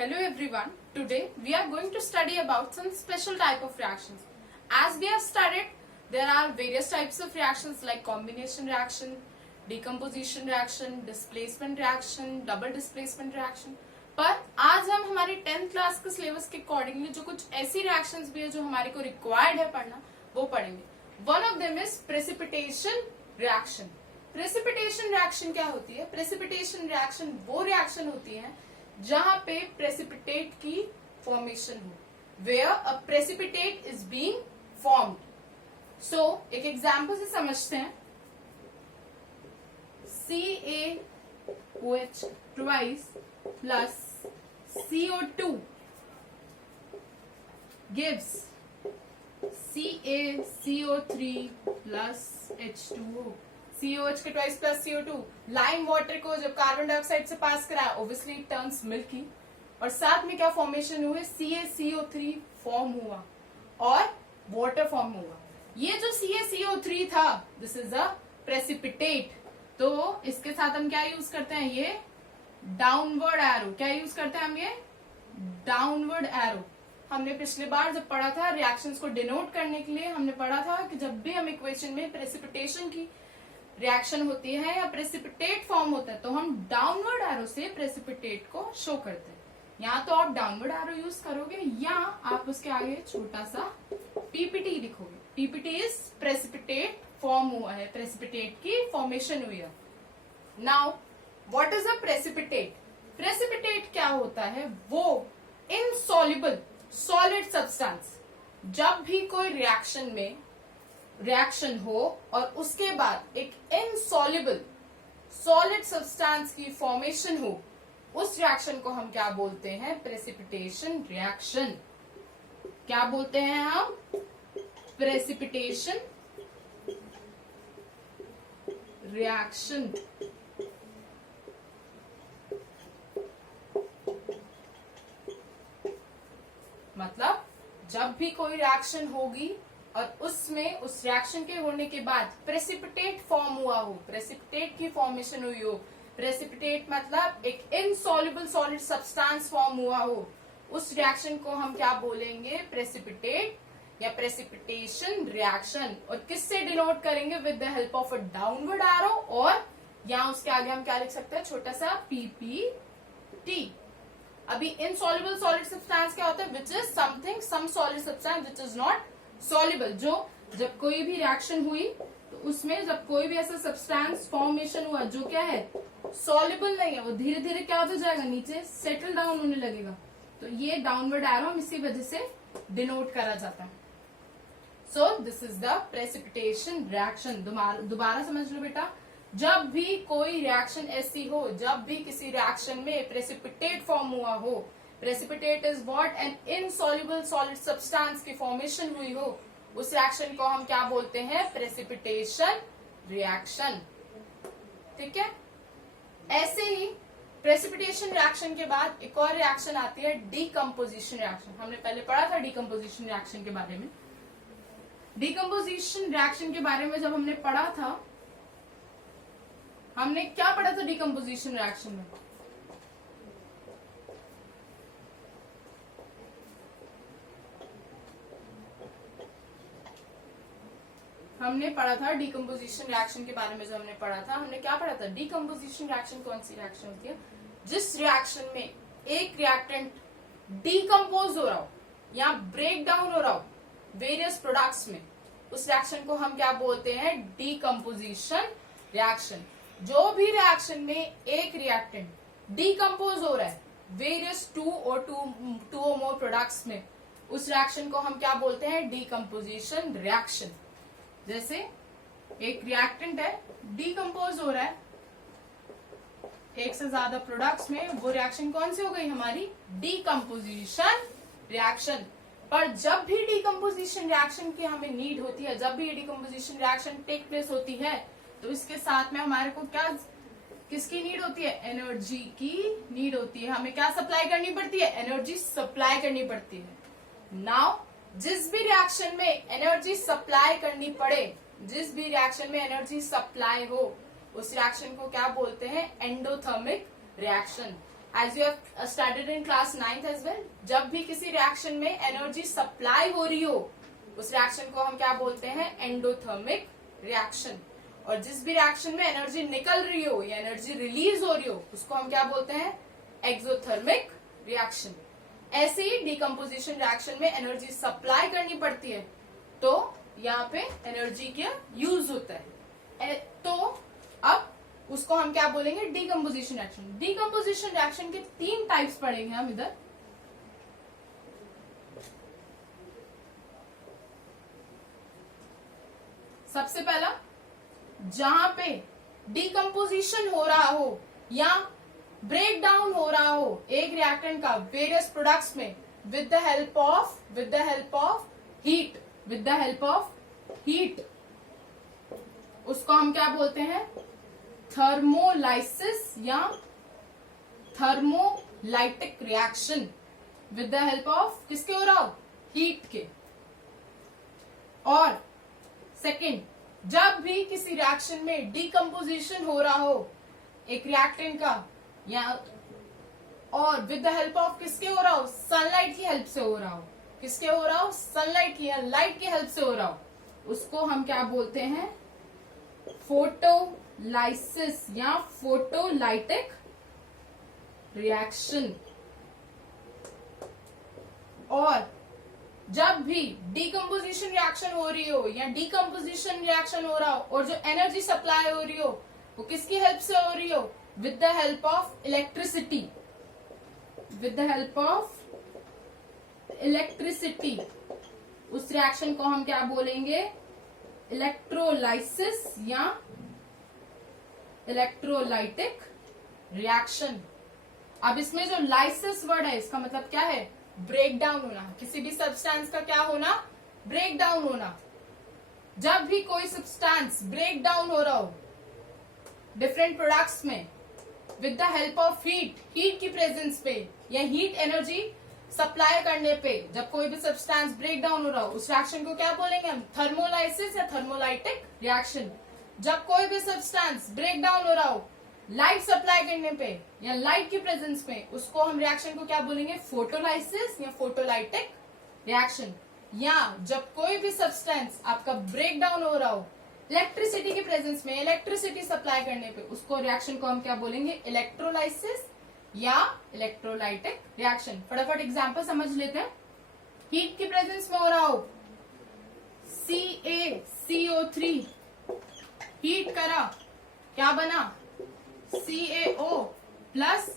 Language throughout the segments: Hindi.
Hello everyone. Today we are going to study about some special type of reactions. As we have studied, there are various types of reactions like combination reaction, decomposition reaction, displacement reaction, double displacement reaction. पर आज हम हमारी 10th क्लास के सिलेबस के अकॉर्डिंगली जो कुछ ऐसी रिएक्शंस भी है जो हमारे को रिक्वायर्ड है पढ़ना, वो पढ़ेंगे. One of them is precipitation reaction. Precipitation reaction क्या होती है? प्रेसिपिटेशन रिएक्शन वो रिएक्शन होती है जहां पे प्रेसिपिटेट की फॉर्मेशन हो, where a precipitate is being formed. So एक एग्जांपल से समझते हैं. CaOH twice plus CO2 gives CaCO3 plus H2O. COH के twice plus CO2. Lime water को जब कार्बन डाइऑक्साइड से पास कराया, ऑब्वियसली इट टर्न्स मिल्की, और साथ में क्या फॉर्मेशन हुए? CaCO3 फॉर्म हुआ और वाटर फॉर्म हुआ. ये जो CaCO3 था, दिस इज अ प्रेसिपिटेट. तो इसके साथ हम क्या यूज करते हैं? ये डाउनवर्ड एरो. क्या यूज करते हैं हम? ये डाउनवर्ड एरो. हमने पिछले बार जब पढ़ा था रिएक्शंस को डिनोट करने के लिए, हमने पढ़ा था कि जब भी हम इक्वेशन में प्रेसिपिटेशन की रिएक्शन होती है या प्रेसिपिटेट फॉर्म होता है तो हम डाउनवर्ड एरो से प्रेसिपिटेट को शो करते हैं. या तो आप डाउनवर्ड एरो यूज करोगे या आप उसके आगे छोटा सा पीपीटी लिखोगे. पीपीटी इज प्रेसिपिटेट फॉर्म हुआ है, प्रेसिपिटेट की फॉर्मेशन हुई है. Now what is a precipitate? Precipitate क्या होता है? वो इनसॉल्युबल सॉलिड सब्सटेंस. जब भी कोई रिएक्शन हो और उसके बाद एक इनसॉल्युबल सॉलिड सब्सटेंस की फॉर्मेशन हो, उस रिएक्शन को हम क्या बोलते हैं? Precipitation reaction. क्या बोलते हैं हम? Precipitation reaction. मतलब जब भी कोई रिएक्शन होगी और उसमें उस रिएक्शन के होने के बाद प्रेसिपिटेट फॉर्म हुआ हो, प्रेसिपिटेट की फॉर्मेशन हुई हो, प्रेसिपिटेट मतलब एक इनसॉल्युबल सॉलिड सब्सटेंस फॉर्म हुआ हो, उस रिएक्शन को हम क्या बोलेंगे? प्रेसिपिटेट या प्रेसिपिटेशन रिएक्शन. और किससे डिनोट करेंगे? With the help of a downward arrow, और यहाँ उसके आगे हम क्या लिख सकते हैं? छोटा सा पीपीटी. अभी इनसॉल्युबल सॉलिड सब्सटेंस क्या होता है? Which is something, some solid substance which is not soluble. जो जब कोई भी रिएक्शन हुई तो उसमें जब कोई भी ऐसा सब्सटेंस फॉर्मेशन हुआ जो क्या है? सॉल्युबल नहीं है, वो धीरे धीरे क्या होता जाएगा? नीचे सेटल डाउन होने लगेगा. तो ये डाउनवर्ड एरो हम इसी वजह से डिनोट करा जाता है. So this is the precipitation reaction. दोबारा समझ लो बेटा. जब भी कोई रिएक्शन ऐसी हो, जब भी किसी रिएक्शन में प्रेसिपिटेट फॉर्म हुआ हो, precipitate is what? An insoluble solid substance की फॉर्मेशन हुई हो, उस रिएक्शन को हम क्या बोलते हैं? Precipitation reaction. ठीक है. ऐसे ही प्रेसिपिटेशन रिएक्शन के बाद एक और रिएक्शन आती है, डीकम्पोजिशन रिएक्शन. हमने पहले पढ़ा था डीकम्पोजिशन रिएक्शन के बारे में. डीकम्पोजिशन रिएक्शन के बारे में जब हमने पढ़ा था, हमने क्या पढ़ा था डीकम्पोजिशन रिएक्शन में? हमने पढ़ा था डीकम्पोजिशन रिएक्शन के बारे में. जो हमने पढ़ा था, हमने क्या पढ़ा था? डीकम्पोजिशन रिएक्शन कौन सी रिएक्शन होती है? जिस रिएक्शन में एक रिएक्टेंट डीकम्पोज हो रहा हो या ब्रेक डाउन हो रहा हो वेरियस प्रोडक्ट्स में, उस रिएक्शन को हम क्या बोलते हैं? Decomposition reaction. जो भी रिएक्शन में एक रिएक्टेंट डीकम्पोज हो रहा है वेरियस टू और मोर प्रोडक्ट्स में, उस रिएक्शन को हम क्या बोलते हैं? Decomposition reaction. जैसे एक रिएक्टेंट है, डीकम्पोज हो रहा है एक से ज्यादा प्रोडक्ट्स में, वो रिएक्शन कौन सी हो गई? हमारी डीकम्पोजिशन रिएक्शन. पर जब भी डीकम्पोजिशन रिएक्शन की हमें नीड होती है, जब भी डीकम्पोजिशन रिएक्शन टेक प्लेस होती है, तो इसके साथ में हमारे को क्या, किसकी नीड होती है? एनर्जी की नीड होती है. हमें क्या सप्लाई करनी पड़ती है? एनर्जी सप्लाई करनी पड़ती है. नाउ जिस भी रिएक्शन में एनर्जी सप्लाई करनी पड़े, जिस भी रिएक्शन में एनर्जी सप्लाई हो, उस रिएक्शन को क्या बोलते हैं? Endothermic reaction. As you have started in class 9th as well, जब भी किसी रिएक्शन में एनर्जी सप्लाई हो रही हो उस रिएक्शन को हम क्या बोलते हैं, एंडोथर्मिक रिएक्शन। और जिस भी रिएक्शन में एनर्जी निकल रही हो या एनर्जी रिलीज हो रही हो उसको हम क्या बोलते हैं, एक्सोथर्मिक रिएक्शन। ऐसे ही डिकम्पोजिशन रिएक्शन में एनर्जी सप्लाई करनी पड़ती है तो यहाँ पे एनर्जी का यूज होता है। तो अब उसको हम क्या बोलेंगे, डिकम्पोजिशन रिएक्शन। डिकम्पोजिशन रिएक्शन के 3 टाइप्स पढ़ेंगे हम इधर। सबसे पहला, जहां पे डिकम्पोजिशन हो रहा हो या ब्रेक डाउन हो रहा हो एक रिएक्टेंट का वेरियस प्रोडक्ट्स में with the help of heat, उसको हम क्या बोलते हैं, थर्मोलाइसिस या thermolytic reaction. With the help of किसके हो रहा हो, हीट के। और सेकंड, जब भी किसी रिएक्शन में डिकम्पोजिशन हो रहा हो एक रिएक्टेंट का या और विद द हेल्प ऑफ किसके हो रहा हो, सनलाइट की हेल्प से हो रहा हो, किसके हो रहा हो, सनलाइट की या लाइट की हेल्प से हो रहा हो, उसको हम क्या बोलते हैं, फोटोलाइसिस या फोटोलाइटिक रिएक्शन। और जब भी डिकम्पोजिशन रिएक्शन हो रही हो या डिकम्पोजिशन रिएक्शन हो रहा हो और जो एनर्जी सप्लाई हो रही हो वो किसकी हेल्प से हो रही हो, with the help of electricity, उस रिएक्शन को हम क्या बोलेंगे, इलेक्ट्रोलाइसिस या इलेक्ट्रोलाइटिक रिएक्शन। अब इसमें जो लाइसिस वर्ड है इसका मतलब क्या है, ब्रेक डाउन होना, किसी भी सब्सटेंस का क्या होना, ब्रेक डाउन होना। जब भी कोई सब्सटेंस ब्रेक डाउन हो रहा हो डिफरेंट प्रोडक्ट्स में with the help of heat की प्रेजेंस पे या हीट एनर्जी सप्लाई करने पे, जब कोई भी सब्सटेंस ब्रेक डाउन हो रहा हो उस रिएक्शन को क्या बोलेंगे हम, थर्मोलाइसिस या थर्मोलाइटिक रिएक्शन। जब कोई भी सब्सटेंस ब्रेक डाउन हो रहा हो लाइट सप्लाई करने पे या लाइट की प्रेजेंस में, उसको हम रिएक्शन को क्या बोलेंगे, फोटोलाइसिस या फोटोलाइटिक रिएक्शन। या जब कोई भी सब्सटेंस आपका ब्रेक डाउन हो रहा हो इलेक्ट्रिसिटी की प्रेजेंस में, इलेक्ट्रिसिटी सप्लाई करने पे, उसको रिएक्शन को हम क्या बोलेंगे, इलेक्ट्रोलाइसिस या इलेक्ट्रोलाइटिक रिएक्शन। फटाफट एग्जांपल समझ लेते हैं। हीट की प्रेजेंस में हो रहा हो CaCO3, हीट करा, क्या बना, CaO प्लस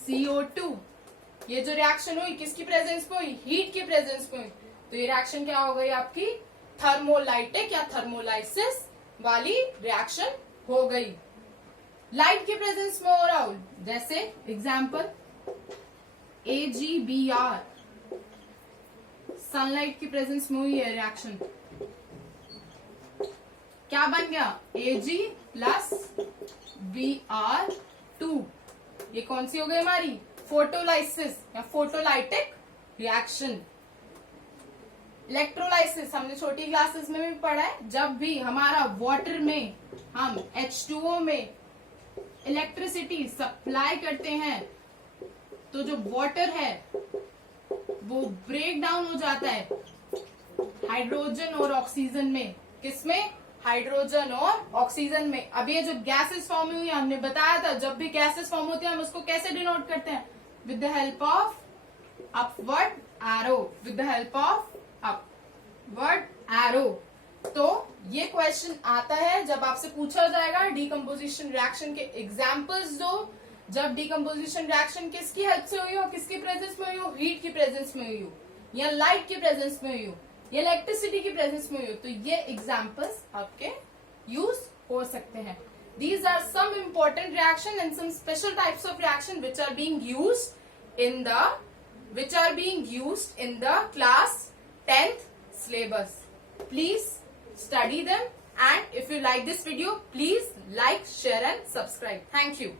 CO2। ये जो रिएक्शन हुई किसकी प्रेजेंस में हुई, हीट की प्रेजेंस में हुई, तो ये रिएक्शन क्या हो गई आपकी, थर्मोलाइटिक या थर्मोलाइसिस वाली रिएक्शन हो गई। लाइट की प्रेजेंस में हो रहा हो, जैसे एग्जाम्पल AgBr, सनलाइट की प्रेजेंस में हुई है रिएक्शन, क्या बन गया, Ag प्लस Br2। ये कौन सी हो गई हमारी, फोटोलाइसिस या फोटोलाइटिक रिएक्शन। इलेक्ट्रोलाइसिस हमने छोटी क्लासेस में भी पढ़ा है, जब भी हमारा वाटर में हम H2O में इलेक्ट्रिसिटी सप्लाई करते हैं तो जो वाटर है वो ब्रेक डाउन हो जाता है हाइड्रोजन और ऑक्सीजन में। किसमें, हाइड्रोजन और ऑक्सीजन में। अब ये जो गैसेस फॉर्म हुई हमने बताया था, जब भी गैसेस फॉर्म होती है हम उसको कैसे डिनोट करते हैं, with the help of upward arrow, with the help of upward arrow. तो ये क्वेश्चन आता है जब आपसे पूछा जाएगा डिकम्पोजिशन रिएक्शन के एग्जाम्पल्स दो, जब डिकम्पोजिशन रिएक्शन किसकी हेल्प से हुई हो, किसकी प्रेजेंस में हुई हो, हीट की प्रेजेंस में हुई हो या लाइट की प्रेजेंस में हुई हो या इलेक्ट्रिसिटी की प्रेजेंस में हुई हो, तो ये एग्जाम्पल्स आपके यूज हो सकते हैं। These are some important reaction and some special types of reaction which are being used in the class 10th syllabus. Please study them, and if you like this video, please like, share and subscribe. Thank you.